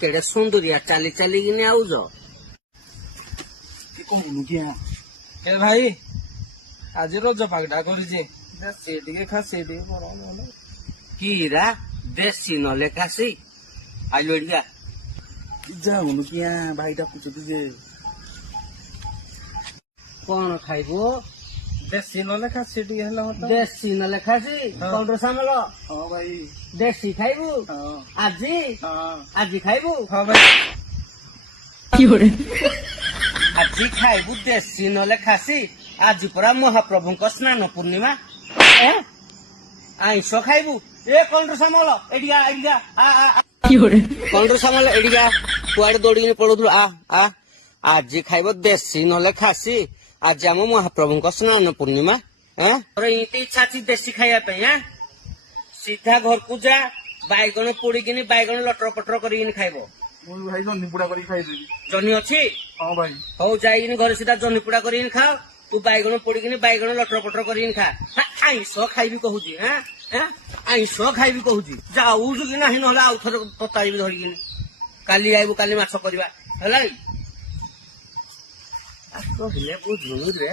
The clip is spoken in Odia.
କେଡେ ସୁନ୍ଦରିଆ ଚାଲି ଚାଲିକିନି ଆଉଛ। କହୁନୁ କିଆ ଏ ଭାଇ ଆଜି ରଜ ପାଗଟା କରିଛି ଦେଶୀ ଟିକେ ଖାସି ଟିକେ କର ନହେଲେ। କିରା ଦେଶୀ ନହେଲେ ଖାସି ଆଇଲୁ ଏଠିକା। ଯାଉନୁ କିଆ ଭାଇ ଡାକୁଛନ୍ତି ଯେ କଣ ଖାଇବୁ? ଦେଶୀ ନହେଲେ ଖାସି ଟିକେ ହେଲେ ହତ। ଦେଶୀ ନହେଲେ ଖାସି କଣ୍ଟ୍ରୋ ସାମଲ ହଁ ଭାଇ ଦେଶୀ ଖାଇବୁ ହଁ ଆଜି ହଁ ଆଜି ଖାଇବୁ ହଁ ଭାଇ ଆଜି ଖାଇବୁ ଦେଶୀ ନହେଲେ ଖାସି। ଆଜି ପରା ମହାପ୍ରଭୁଙ୍କ ସ୍ନାନ ପୂର୍ଣ୍ଣିମା। ଆଇଁଷ ଖାଇବୁ? ଏ କଣ୍ଟ୍ରୋ ସାମଲ ଏଠିକା ଏଠିକା କଣ୍ଟ୍ରୋ ସାମଲ ଏଠିକା କୁଆଡେ ଦୌଡ଼ିକିନି ପଳଉଥିଲୁ ଆ ଆଜି ଖାଇବ ଦେଶୀ ନହେଲେ ଖାସି। ଆଜି ଆମ ମହାପ୍ରଭୁଙ୍କ ସ୍ନାନ ପୂର୍ଣ୍ଣିମା। ତୋର ଏମିତି ଇଚ୍ଛା ଅଛି ଦେଶୀ ଖାଇବା ପାଇଁ? ସିଧା ଘରକୁ ଯା ବାଇଗଣ ପୋଡିକିନି ବାଇଗଣ ଲଟର ପଟର କରିକିନି ଖାଇବ। ମୁଁ ଭାଇ ଜହ୍ନି ପୋଡା କରିକି ଖାଇଦେବି। ଜହ୍ନି ଅଛି? ହଁ ଭାଇ ହଉ ଯାଇକିନି ଘରେ ସିଧା ଜହ୍ନି ପୋଡା କରିକିନି ଖାଅ। ତୁ ବାଇଗଣ ପୋଡିକିନି ବାଇଗଣ ଲଟର ପଟର କରିକିନି ଖା। ଆଇଁଷ ଖାଇବି କହୁଛି ଆଇଁଷ ଖାଇବି କହୁଛି। ଯାଉଛୁ କି ନାହିଁ ନହେଲେ ଆଉ ଥରେ ପତାଳିବି ଧରିକିନି। କାଲି ଆଇବୁ କାଲି ମାଛ କରିବା ହେଲା। କହିଲେ ବୁଝୁନୁ ରେ।